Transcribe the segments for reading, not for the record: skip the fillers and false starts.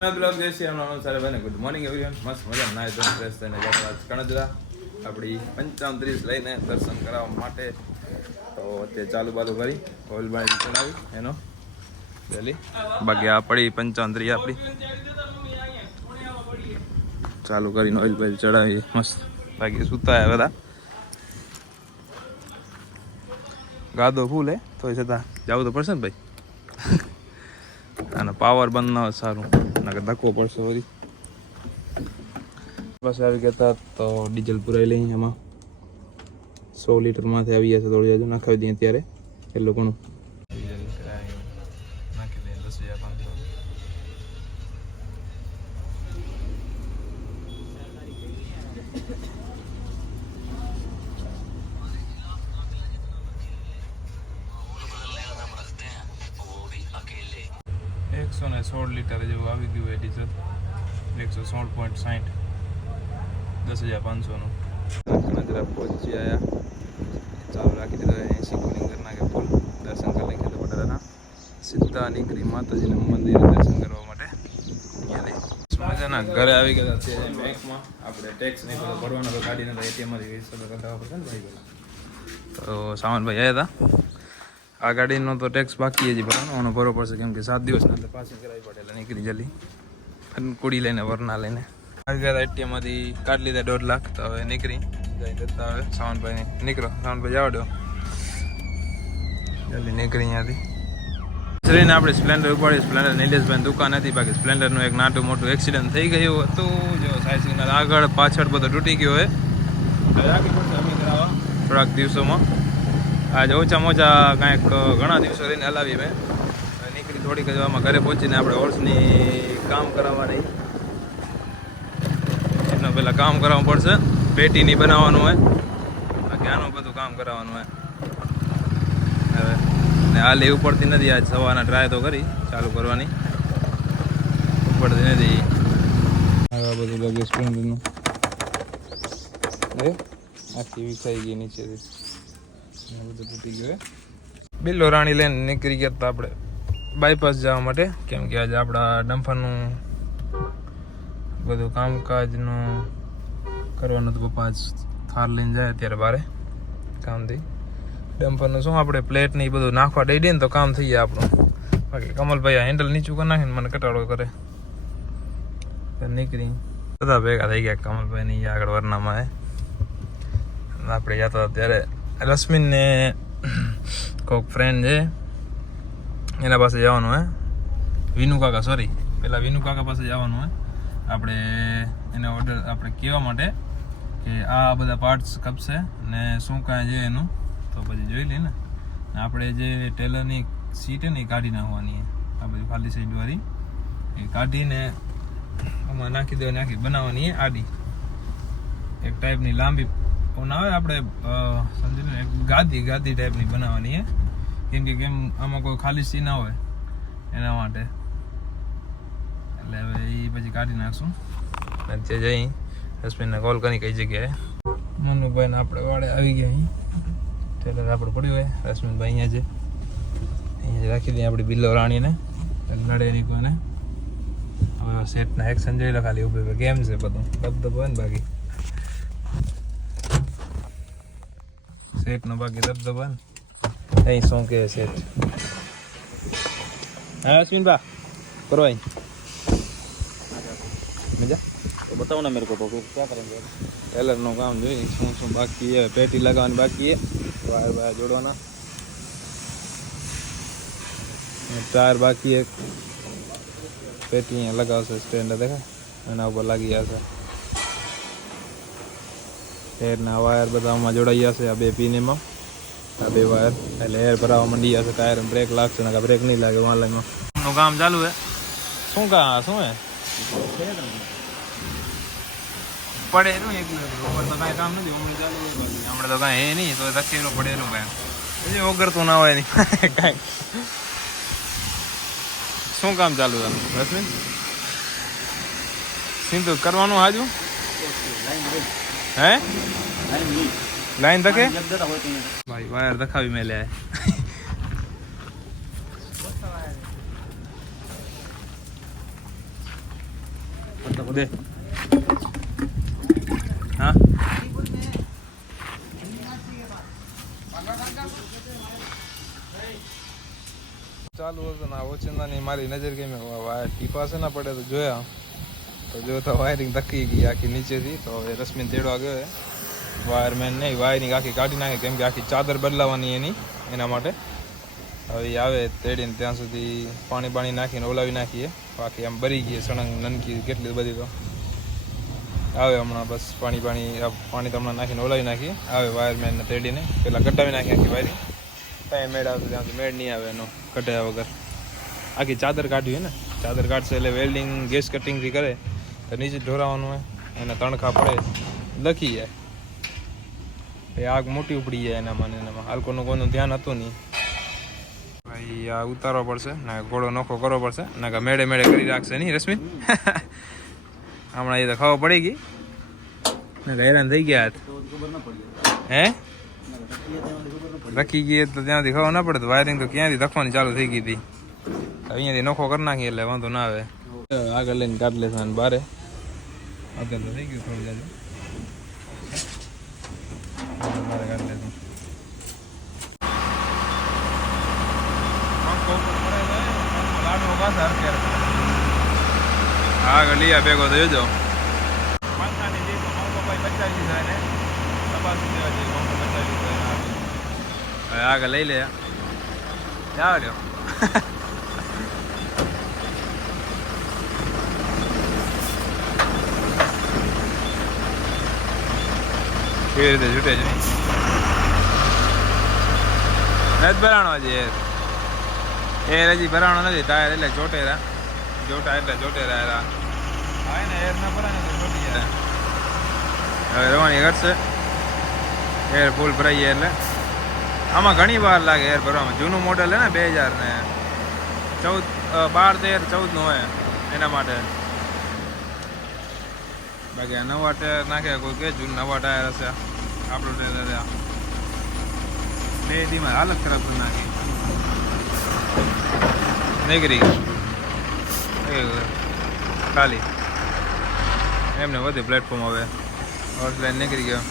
Good morning everyone. મસ્ત મજા નાય તો ફ્રેશ થઈને જતા કણજરા આપણી 35 લઈને દર્શન કરાવવા માટે. તો અત્યારે ચાલુ બાલુ કરી ઓઇલ બાઇલ ચડાવી એનો ડેલી બાકી આ પડી 35 આપણી ચાલુ કરીને ઓઇલ બાઇલ ચડાવી મસ્ત. બાકી સુતા બધા ગાદો ફૂલ હે તો છતાં જવું તો પડશે ને ભાઈ. અને પાવર બંધ ન હોય સારું નકર ધક્કો પડશે વળી. પાસે આવી ગયા તો ડીઝલ પુરાઈ લઈ એમાં 100 લીટરમાંથી આવી જશે. થોડી હજુ નાખાવી દઈએ ત્યારે એટલું ઘણું નાખી દઈએ 10,500. એકસો ને 16 લીટર જેવું આવી ગયું હોય ડીઝલ. 116.60 10,500નું. નજરા પહોંચી આવ્યા. ચાલુ રાખી દીધો 80 કુલિંગ કરી નાખે ફૂલ. દર્શન કરી લઈ ગયા બટારાના. સીધા નીકળી માતાજીના મંદિરે દર્શન કરવા માટે. મજાના ઘરે આવી ગયા છે. બેંકમાં આપણે ટેક્સ નહીં બધો ભરવાનો તો ગાડીને તો એટીએમમાંથી 20 રૂપિયા કઢાવવા પડશે ને ભાઈ પેલા. તો સાવનભાઈ આવ્યા હતા. આ ગાડીનો તો ટેક્સ બાકી હજી ભરવાનો એનો ભરવો પડશે કેમ કે 7 દિવસના અંદર પાસિંગ કરાવી પડે એટલે નીકળી જલ્દી કુડી લઈને વરના લઈને આવી ગયા. એટીએમમાંથી કાઢી લીધા 1.5 લાખ. તો હવે નીકળી જઈ જતા હવે સાવનભાઈને નીકળો. સાવનભાઈ જવા દો જલ્દી નીકળી અહીંયાથી. શ્રીને આપણે સ્પ્લેન્ડર ઉપાડી. સ્પ્લેન્ડર નિલેશભાઈ દુકાન હતી. બાકી સ્પ્લેન્ડરનું એક નાનું મોટું એક્સિડન્ટ થઈ ગયું હતું. જો સાઈ સિગ્નલ આગળ પાછળ બધો તૂટી ગયો હોય તો રાખી પડશે અમે કરાવવા થોડાક દિવસોમાં. આજે ઓછામાં ઓછા કાંઈક ઘણા દિવસો રહીને હલાવી મેં નીકળી થોડીક જ આમાં ઘરે પહોંચીને આપણે હોર્સની કામ કરાવવાની. એનું પહેલાં કામ કરાવવું પડશે. પેટીની બનાવવાનું હોય બાકી આનું બધું કામ કરાવવાનું હોય. હવે ને હાલ એ ઉપડતી નથી. આજ સવારના ટ્રાય તો કરી ચાલુ કરવાની ઉપડતી નથી. આ બધું લાગે સ્પ્લેન્ડરનું આખી વિખાઈ ગઈ નીચેથી બધું તૂટી ગયું. બિલ્લો રાણી લઈને નીકળી ગયા હતા આપણે બાયપાસ જવા માટે કેમ કે આજે આપણા ડમ્ફરનું બધું કામકાજનું કરવાનું હતું. પપ્પા થાર લઈને જાય અત્યારે બારે કામથી. ડમ્ફરનું શું આપણે પ્લેટ ને એ બધું નાખવા દઈ દઈએ ને તો કામ થઈ જાય આપણું. બાકી કમલભાઈ હેન્ડલ નીચું કરી નાખીને મને કટાડો કરે. નીકળી બધા ભેગા થઈ ગયા કમલભાઈની આગળ વરનામાં આપણે જતા ત્યારે રશ્મિનને કોઈક ફ્રેન્ડ છે એના પાસે જવાનું હોય. વિનુ કાકા સોરી પેલા વિનુ કાકા પાસે જવાનું હોય આપણે એને ઓર્ડર આપણે કહેવા માટે કે આ બધા પાર્ટ્સ કપશે ને શું કાંઈ છે એનું તો પછી જોઈ લઈએ ને. આપણે જે ટેલરની સીટ છે ને એ કાઢી નાખવાની આ બધી ખાલી સાઈડવાળી એ કાઢીને આમાં નાખી દેવાની. આખી બનાવવાની આડી એક ટાઈપની લાંબી ના આવે આપણે સમજીને એક ગાદી ટાઈપની બનાવવાની કેમ કે કેમ આમાં કોઈ ખાલી સી ના હોય એના માટે. એટલે હવે એ પછી કાઢી નાખશું. ત્યાં જઈ રશ્મિનને કોલ કરી કઈ જગ્યાએ મનુભાઈને આપણે વાડે આવી ગયા. અહીં ટેલર આપણે પડ્યું હોય રશ્મિનભાઈ અહીંયા છે. અહીંયા જ રાખી દઈએ આપણી બિલ્લો રાણીને લડે નહીં કોઈને. હવે સેટના એક્શન જોઈ લો ખાલી ઉભી કેમ છે બધું દબદબ હોય ને. બાકી સેટનો બાકી દબદબ ને અહીં શું કે સેટ. હા અશ્વિનભા કરો અહીં મજા बताओ ना मेरे को तो क्या करेंगे. टेलरનું કામ જોઈએ શું શું બાકી છે. પેટી લગાવવાની બાકી છે. વાયર વાયર જોડવાના. ટાયર બાકી એક પેટી અહીંયા લગાવશે. સ્ટેન્ડ દેખાય એના ઉપર લાગી જશે. ટાયરના વાયર બધા આમાં જોડાઈ જશે. આ બે પિનમાં આ બે વાયર એટલે એર ભરાવા માંડી જશે. ટાયર બ્રેક લાગશે ને બ્રેક નહીં લાગે. વાલામાં નું કામ ચાલુ હે. શું હે પડે એનું એકલું ઉપર તો કાંઈ કામ નથી. હમણાં ચાલુ હોય હમણાં તો કાંઈ હે નહીં તો રખેલું પડેલું કાંઈ હજી ઓગરતું ના હોય નહીં કાંઈ. શું કામ ચાલુ છે રશ્મિન? સિંધુ કરવાનું હાજુ હે લાઈન તકે ભાઈ વાયર દખાવી મેં લે. દે હા ચાલુ હતું ને ઓચિંતાની મારી નજર ગઈ મેં વાયર ટીપા છે ને પડે તો જોયા તો જો તો વાયરિંગ ધક્કી ગઈ આખી નીચેથી તો હવે રશ્મિન તેડવા ગયો વાયરમેન નહીં વાયરિંગ આખી કાઢી નાખે કેમ કે આખી ચાદર બદલાવાની એની એના માટે હવે આવે તેડીને ત્યાં સુધી પાણી નાખીને ઓલાવી નાખીએ બાકી આમ ભરી ગઈ સળંગ નનકી કેટલી બધી તો આવે હમણાં બસ પાણી તો હમણાં નાખીને ઓલાવી નાખીએ આવે વાયરમેનને તેડીને પેલા કટાવી નાખી આખી વાયરિંગ કાંઈ મેળ આવશે ત્યાં મેળ નહીં આવે એનો કટાયા વગર આખી ચાદર કાઢવી હોય ને ચાદર કાઢશે એટલે વેલ્ડિંગ ગેસ કટિંગથી કરે તો નીચે ઢોરાવાનું હોય એને તણખા પડે લખી જાય આગ મોટી ઉપડી જાય એનામાં હાલકોનું કોઈનું ધ્યાન હતું નહીં ભાઈ આ ઉતારવો પડશે ને ઘોડો નોખો કરવો પડશે ને મેળે કરી રાખશે નહીં રશ્મિન હમણાં એ તો ખબર પડી ગઈ ને હેરાન થઈ ગયા હે રખી ગઈ તો ત્યાંથી ખબર ના પડે તો વાયરિંગ તો ક્યાંથી ધખવાની ચાલુ થઈ ગઈ હતી અહીંયાથી નોખો કરી નાખીએ એટલે વાંધો ના આવે આગળ લઈને કાઢ લેશે અને બારે અત્યારે તો થઈ ગયું થોડું જાજુ બારે કાઢ લેશું આગળ લઈ ભેગો તો જોજો પંખાની દીધો પંખો ભાઈ બચાવી દીધા એને તપાસી દેવા જઈએ પંખો બચાવી દીધો હવે આગળ લઈ લે જાવ લ્યો કેવી રીતે છૂટે છે નથી ભરાણો હજી એર હજી ભરાણો નથી ટાયર એટલે ચોટેરા જોટા એટલે ચોટેરા એરા હા ને એર ના ભરાય ને ચોટી જાય હવે રવાની ઘટશે એર ફૂલ ભરાઈ જાય એટલે આમાં ઘણી વાર લાગે એર ભરવામાં જૂનું મોડલ હે ને 2014 નું હોય એના માટે બાકી આ નવા ટાયર નાખે કોઈ કે જૂન નવા ટાયર હશે આપણું ટાયર બે દીમાં હાલત ખરાબ કરી નાખી નીકળી ખાલી એમને વધે પ્લેટફોર્મ હવે ઓફલાઈન નીકળી ગયો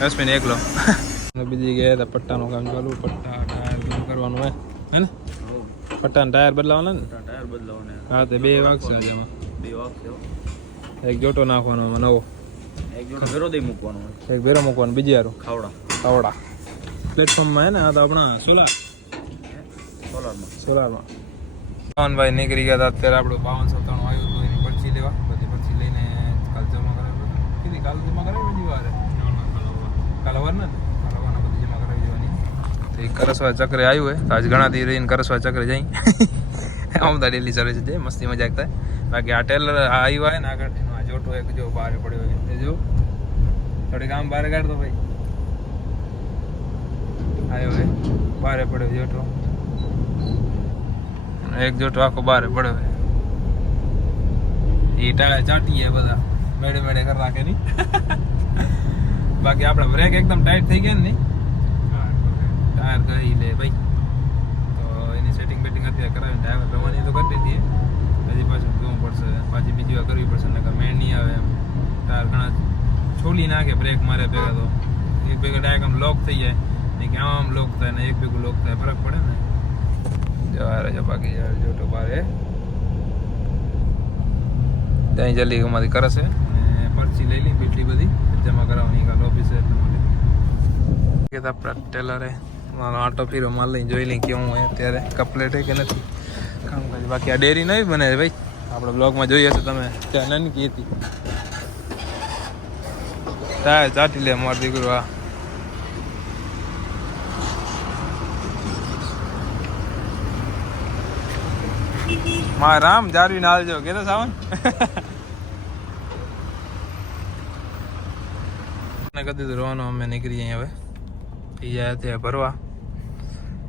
રશ્મિન એકલો બીજી ગયા હતા પટ્ટાનું કામ ચાલુ પટ્ટા ટાયર કરવાનું હોય હે ને પટ્ટાના ટાયર બદલાવાના ને ટાયર બદલાવાના હા તો 2 વાગશે એમાં 2 વાગશે એક જોટો નાખવાનો એમાં નવો એક જોટો ભેરો દઈ મૂકવાનો એક ભેરો મૂકવાનો બીજી હારું ખાવડા પ્લેટફોર્મમાં હે ને આ તો આપણા સોલારમાં ભાઈ નીકળી ગયા હતા અત્યારે આપણું 5297 આવ્યું હતું એની પરચી લેવા બધી પરચી લઈને કાલ જમા કરાવી કીધી કાલ જમા કરાવી બધી વારે કાલવાર ને કાલવારના બધી જમા કરાવી દેવાની તો એ કરસવા ચક્રે આવ્યું હોય તો આજ ઘણા દી રહીને કરસવા ચક્રે જઈ આમ તો ડેલી સર્વિસ છે મસ્તી મજાક થાય બાકી આ ટેલર આવ્યું હોય ને આગળ એનો આ જોટો એક જો બહાર પડ્યો હોય એ જો થોડીક આમ બહાર કાઢતો ભાઈ આવ્યો હોય બહાર પડ્યો જોટો એક જોટો આખો બહાર પડ્યો એ ટાયર ચાટીએ બધા મેળે કરી રાખે નહીં બાકી આપણે બ્રેક એકદમ ટાઈટ થઈ ગયા ને ટાયર કરી લે ભાઈ તો એની સેટિંગ બેટિંગ અત્યારે કરાવીને ટાયર રવાની તો કરી દીધી હજી પાછું જોવું પડશે પાછી બીજી વાર કરવી પડશે નકર મેળ નહીં આવે એમ ટાયર ઘણા છોલી નાખે બ્રેક મારે ભેગા તો એક ભેગા ડાયરેક્ટ આમ લોક થઈ જાય ને કે આમ લોક થાય ને એક ભેગું લોક થાય ફરક પડે ને જવા બાકી જોટો બારે ત્યાં જલ્દી અમારી કરશે અને પરચી લઈ લઈ બીટલી બધી જમા કરાવવાની કાલ ઓફિસે એટલે માટે આપણા ટેલરે મારો આટો ફીરો માલ લઈને જોઈ લઈ કેવું હોય અત્યારે કપલેટ કે નથી કામ કરી બાકી આ ડેરી નહીં બને ભાઈ આપણે બ્લોગમાં જોઈ હશે તમે ત્યાં નાનકી હતી ટાયર ચાટી લે મારું દીકરું આ મારા રામ જારવીને હાલજો કે તો સાવન કરી દીધું રોવાનું અમે નીકળી હવે એ જાય ત્યાં ભરવા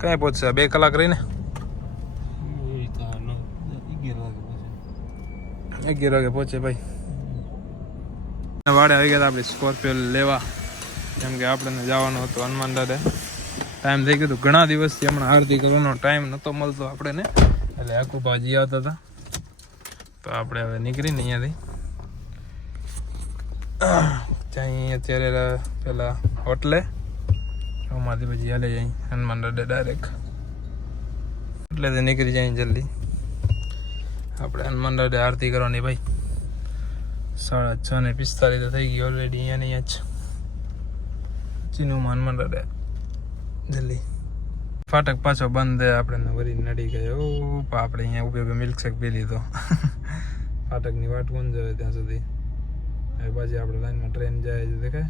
કઈ પહોંચશે 2 કલાક રહીને 11 વાગે પહોંચે ભાઈ વાડે આવી ગયા આપણી સ્કોર્પિયો લેવા કેમ કે આપણે જવાનું હતું હનુમાન દાદા ટાઈમ થઈ ગયો ઘણા દિવસથી હમણાં આરતી કરવાનો ટાઈમ નહોતો મળતો આપણે એટલે આખું ભાજી આવતા હતા તો આપણે હવે નીકળીને અહીંયાથી ત્યાં અત્યારે પેલા હોટલે એમાંથી પછી હાલે જાય હનુમાન દાદા ડાયરેક્ટ એટલે તો નીકળી જાય જલ્દી આપણે હનુમાન દાદા આરતી કરવાની ભાઈ 6:45 તો થઈ ગઈ ઓલરેડી અહીંયા જ ચીનુમાં હનુમાન દાદા જલ્દી ફાટક પાછો બંધ આપણે વરી નડી ગયો આપણે અહીંયા ઉભે મિલ્કશેક પી લીધો ફાટકની વાટ કોણ જાય ત્યાં સુધી એ પાછી આપણે લાઈનમાં ટ્રેન જાય છે દેખાય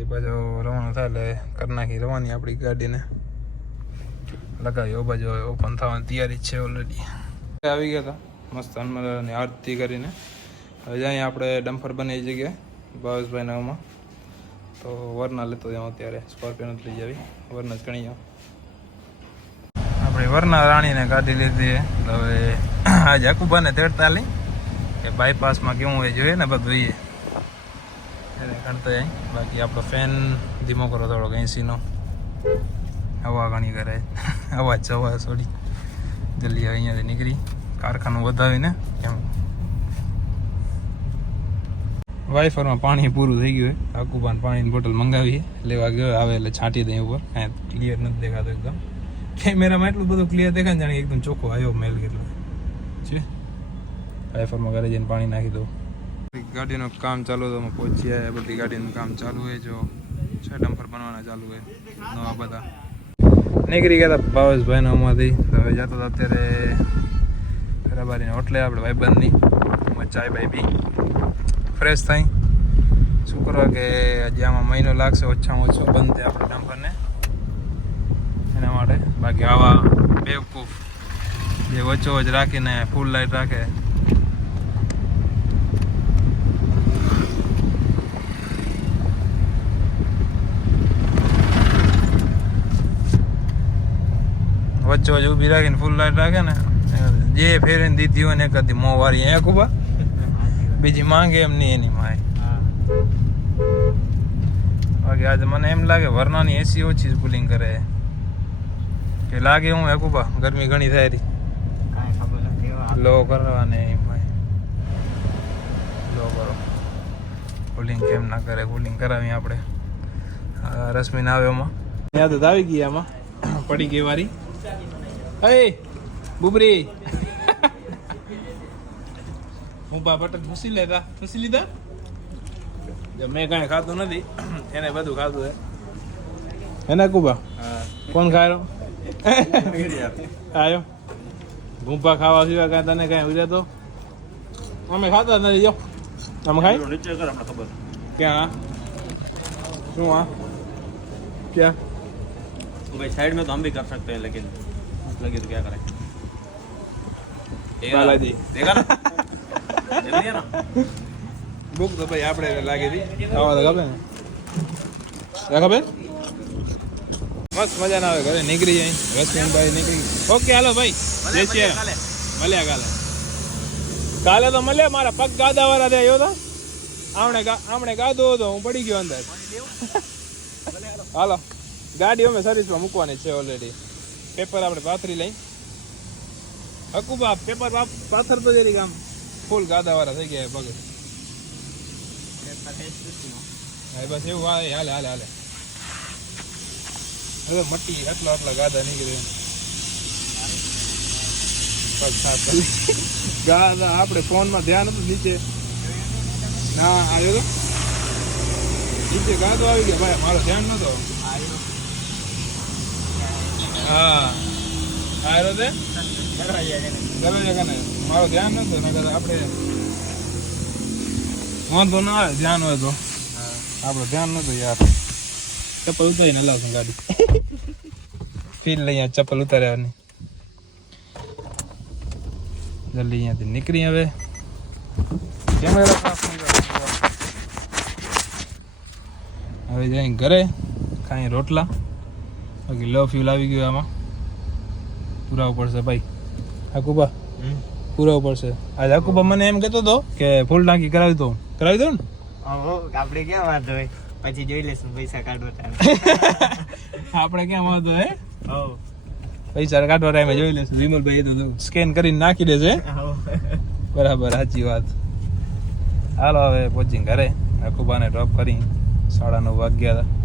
એ બાજુ રવાના થાય એટલે કરી નાખી રવાની આપણી ગાડીને લગાવી એ બાજુ ઓપન થવાની તૈયારી છે ઓલરેડી આવી ગયા હતા મસ્ત હનુમાનની આરતી કરીને હવે જાય આપણે ડમ્ફર બને એ જગ્યાએ ભાવેશભાઈ નાવમાં તો વરના લેતો જાઉં અત્યારે સ્કોર્પિયો લઈ જાવી વરના જ ગણી જાઉં આપણે વરના રાણીને ગાડી લીધી હવે આજે અકુબાને તેડતા લઈ કે બાયપાસમાં કેવું હોય જોઈએ ને બધું એ એને ગણતો જાય બાકી આપણો ફેન ધીમો કરો થોડોક 80નો હવા ઘણી કરે અવાજ સોડી જલ્દી અહીંયાથી નીકળી કારખાનું વધાવીને કેમ વાઇફરમાં પાણી પૂરું થઈ ગયું હોય અકુબાને પાણીની બોટલ મંગાવીએ લેવા ગયો આવે એટલે છાંટી દઈએ ઉપર કાંઈ ક્લિયર નથી દેખાતો એકદમ કેમેરામાં એટલું બધું ક્લિયર દેખાય ને જાણે એકદમ ચોખ્ખો આવ્યો મેલ કેટલો છે વાઇફરમાં ઘરે જઈને પાણી નાખી દઉં ગાડીનું કામ ચાલુ તો અમે પહોંચી આવ્યા બધી ગાડીનું કામ ચાલુ હોય જો છે ડમ્પર બનવાના ચાલુ હોય નવા બધા નીકળી ગયા હતા ભાવેશભાઈનો અમાથી હવે જતો હતો અત્યારે ખરાબારીને હોટલે આપણે ભાઈબંધની ચાય બાઈ બી ફ્રેશ થઈ શું કરવા કે હજી આમાં મહિનો લાગશે ઓછામાં ઓછો બંધ થાય આપણે ડમ્પરને એના માટે બાકી આવા બેવકૂફ જે વચ્ચોવચ રાખીને ફૂલ લાઈટ રાખે વચ્ચોવચ ઊભી રાખીને ફૂલ લાઈટ રાખે ને જે ફેરીને દીધી હોય ને એક હતી મોંવારી અહીંયા કુબા બીજી માંગે એમ નહીં એની માય બાકી આજે મને એમ લાગે વરનાની એસી ઓછી કુલિંગ કરે કે લાગે હું હેકુબા ગરમી ઘણી થાય રહી લો કરવાને લો કરો કુલિંગ કેમ ના કરે કુલિંગ કરાવી આપણે રશ્મિન આવે એમાં યાદ જ આવી ગઈ આમાં પડી ગઈ વારી હે બુબરી હું બટન ખુશી લીધા મેં કાંઈ ખાતું નથી એને બધું ખાતું હે એને કુબા કોણ ખાયો આયો ભૂંપા ખાવા સિવાય કાંઈ તને કાંઈ ઉજાતો અમે ખાતા નથી જો અમે ખાઈ નીચે કર આપણે ખબર ક્યાં શું આ क्या भाई साइड में तो हम भी कर सकते हैं लेकिन लगे तो क्या करें बालाजी देखा ना जल्दी ना ભૂખ તો ભાઈ આપણે લાગી હતી ખાવા તો ખબર ને ખબર મસ્ત મજા ના આવે ઘરે નીકળી જાય રશ્મિનભાઈ નીકળી ઓકે હાલો ભાઈ જય શ્રી મળ્યા કાલે તો મળ્યા મારા પગ ગાદા વાળા થયા તો આમણે ગાધો હતો હું પડી ગયો અંદર હાલો ગાડી અમે સર્વિસમાં મૂકવાની છે ઓલરેડી પેપર આપણે પાથરી લઈ હકુબા પેપર પાથર તો જરી આમ ફૂલ ગાદા વાળા થઈ ગયા પગ બસ એવું હાલે હવે મટી આટલા ગાદા નીકળે ગાદા આપણે ફોનમાં ધ્યાન હતું નીચે ના આવ્યો તો નીચે ગાદો આવી ગયો ભાઈ મારો ધ્યાન નતો હા આવ્યો તે મારો ધ્યાન નતો આપણે વાંધો ના આવે ધ્યાન હોય તો આપણો ધ્યાન નતું યાર ચપ્પલ ઉતારીને હલાવશું ગાડી ફીલ લઈ ચપ્પલ ઉતાર્યાની જલ્દી અહીંયાથી નીકળી હવે કેમેરા હવે જઈ ઘરે કાંઈ રોટલા બાકી લો ફ્યુલ આવી ગયું આમાં પુરાવું પડશે ભાઈ હકુબા પુરાવું પડશે આજે હકુબા મને એમ કહેતો હતો કે ફૂલ ટાંકી કરાવી દો ને આપણે ક્યાં વાંધો હોય પછી જોઈ લેશું પૈસા કાઢવા ટાઈમ આપણે ક્યાં વાંધો હે પૈસા કાઢવા ટાઈમે જોઈ લેશું વિમલભાઈ તો સ્કેન કરીને નાખી દેશે બરાબર સાચી વાત હાલો હવે પહોંચી ઘરે અકુબાને ડ્રોપ કરી 9:30 વાગ્યા હતા